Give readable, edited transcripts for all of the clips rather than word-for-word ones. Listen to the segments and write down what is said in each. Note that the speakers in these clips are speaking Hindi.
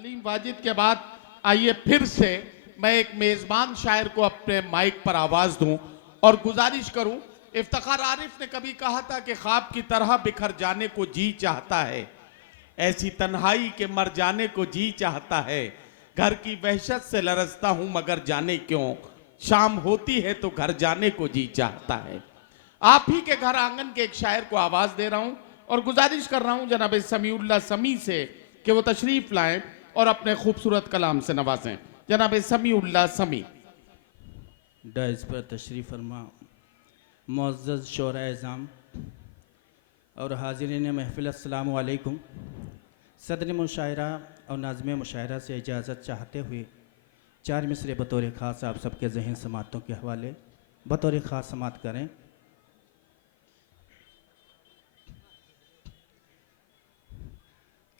अलीम वाजिद के बाद आइए फिर से मैं एक मेजबान शायर को अपने माइक पर आवाज दूं और गुजारिश करूं। इफ्तिखार आरिफ ने कभी कहा था कि ख्वाब की तरह बिखर जाने को जी चाहता है, ऐसी तन्हाई के मर जाने को जी चाहता है। घर की वहशत से लरजता हूं मगर जाने क्यों, शाम होती है तो घर जाने को जी चाहता है। आप ही के घर आंगन के एक शायर को आवाज दे रहा हूं और गुजारिश कर रहा हूं जनाब समीउल्लाह समी से कि वो तशरीफ लाएं और अपने खूबसूरत कलाम से नवाजें। जनाब समीउल्लाह समी। डाइस पर तशरीफ़ फरमा मुअज़्ज़ज़ शोरा एज़ाम और हाज़िरीन महफ़िल, अस्सलामु अलैकुम। सदर मुशायरा और नाज़िम मुशायरा से इजाज़त चाहते हुए चार मिसरे बतौर ख़ास आप सबके ज़हन समातों के हवाले बतौर ख़ास समात करें।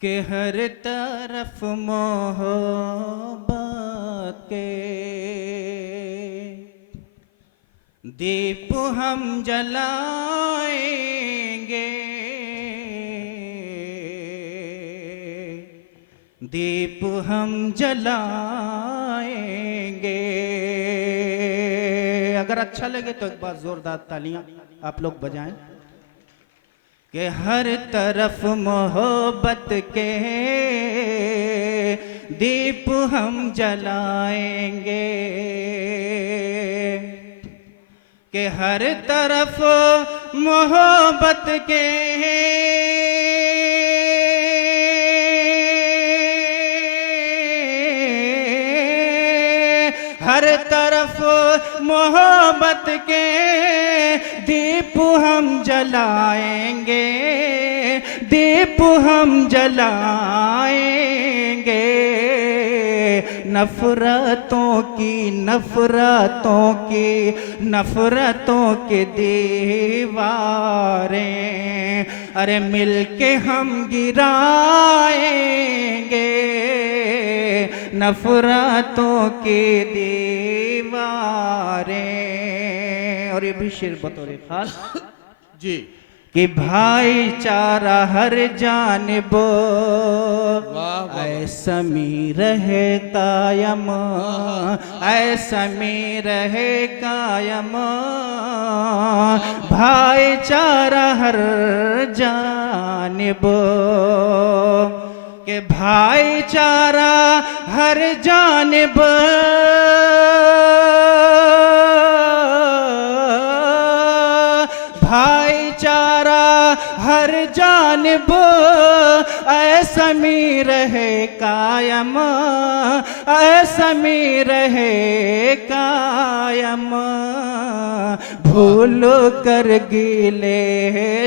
कि हर तरफ मोहब्बत के दीप हम जलाएंगे, दीप हम जलाएंगे। अगर अच्छा लगे तो एक बार जोरदार तालियां आप लोग बजाएं। कि हर तरफ मोहब्बत के दीप हम जलाएंगे, कि हर तरफ मोहब्बत के हर तरफ मोहब्बत के दीप हम जलाएंगे, दीप हम जलाएंगे। नफरतों की नफरतों की नफरतों के दीवारें अरे मिलके हम गिराएंगे, नफरतों की दीवारें। और ये भी शेर बतौर खास जी कि भाईचारा हर जानिब ऐसा मी रहे कायम, ऐसा मी रहे कायम। भाईचारा हर जानिब, के भाईचारा हर जानिब भाईचारा हर जानिब ऐसा मी रहे कायम, ऐसा मी रहे कायम। भूल कर गिले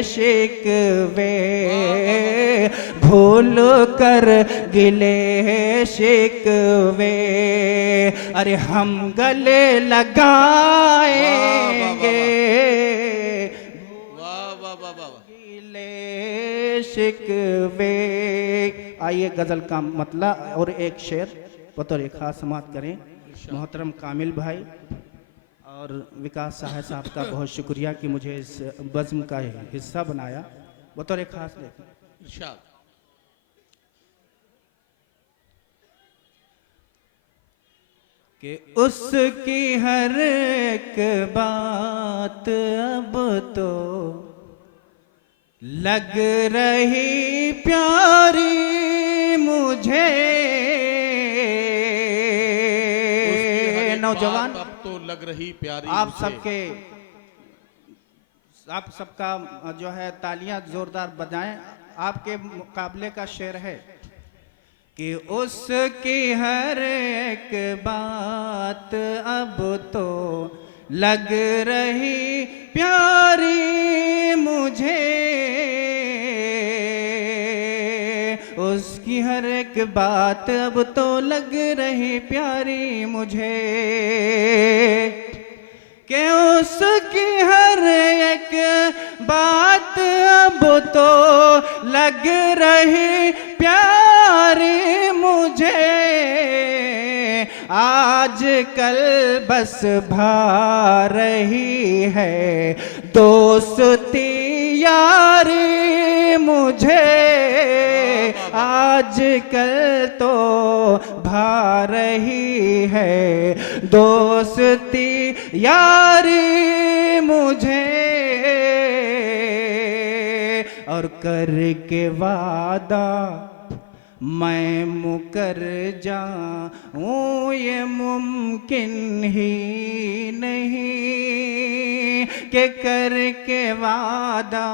शिकवे, भूल कर गिले शिकवे अरे हम गले लगाएंगे। शिकवे। आइए गज़ल का मतलब और एक शेर बतौर खास समात करें। मोहतरम कामिल भाई और विकास साहब का बहुत शुक्रिया कि मुझे इस बज़्म का हिस्सा बनाया। बतौर खास देखें इरशाद। कि उसकी हर एक बात अब तो लग रही प्यारी मुझे। नौजवान अब तो लग रही प्यारी आप सबका जो है तालियां जोरदार बजाएं। आपके मुकाबले का शेर है कि उसकी हर एक बात अब तो लग रही प्यारी मुझे, उसकी हर एक बात अब तो लग रही प्यारी मुझे। कि उसकी हर एक बात अब तो लग रही प्यारी मुझे। आजकल बस भा रही है दोस्ती यारी मुझे। आज कल तो भा रही है दोस्ती यारी मुझे, और करके वादा मैं मुकर जाऊं ये मुमकिन ही नहीं, के करके वादा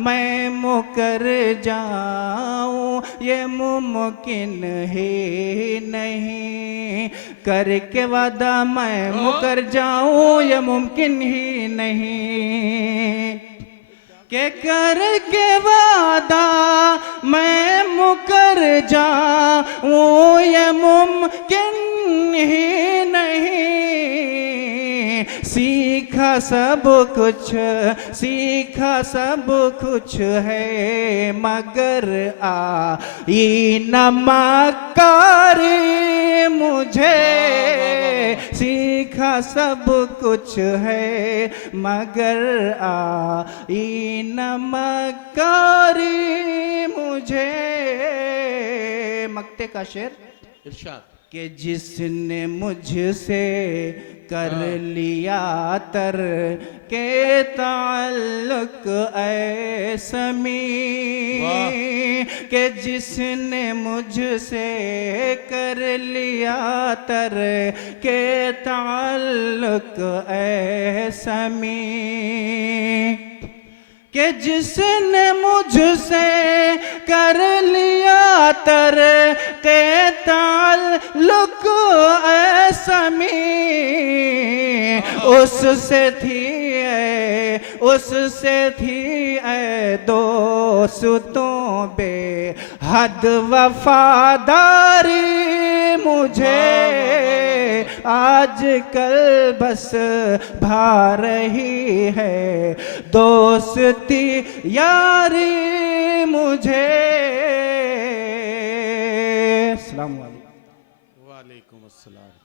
मैं मुकर जाऊं ये मुमकिन ही नहीं, करके वादा मैं मुकर जाऊं ये मुमकिन ही नहीं, के करके वादा मैं मुकर जाऊं ये मुमकिन ही नहीं, सीखा सब कुछ है मगर आई न मकारी मुझे, सीखा सब कुछ है मगर आई न मकारी मुझे। मक्ते का शेर इरशाद कि जिसने मुझसे कर लिया तर के ताल्लुक ऐ समी, कि जिसने मुझसे कर लिया तर के ताल्लुक ऐ समी, कि जिसने मुझसे कर लिया तर के ताल्लुक ऐसा में, उससे थी दोस्तों बेहद वफादारी मुझे, आजकल बस भा रही है दोस्ती यारी मुझे। अस्सलाम वालेकुम। वालेकुम अस्सलाम।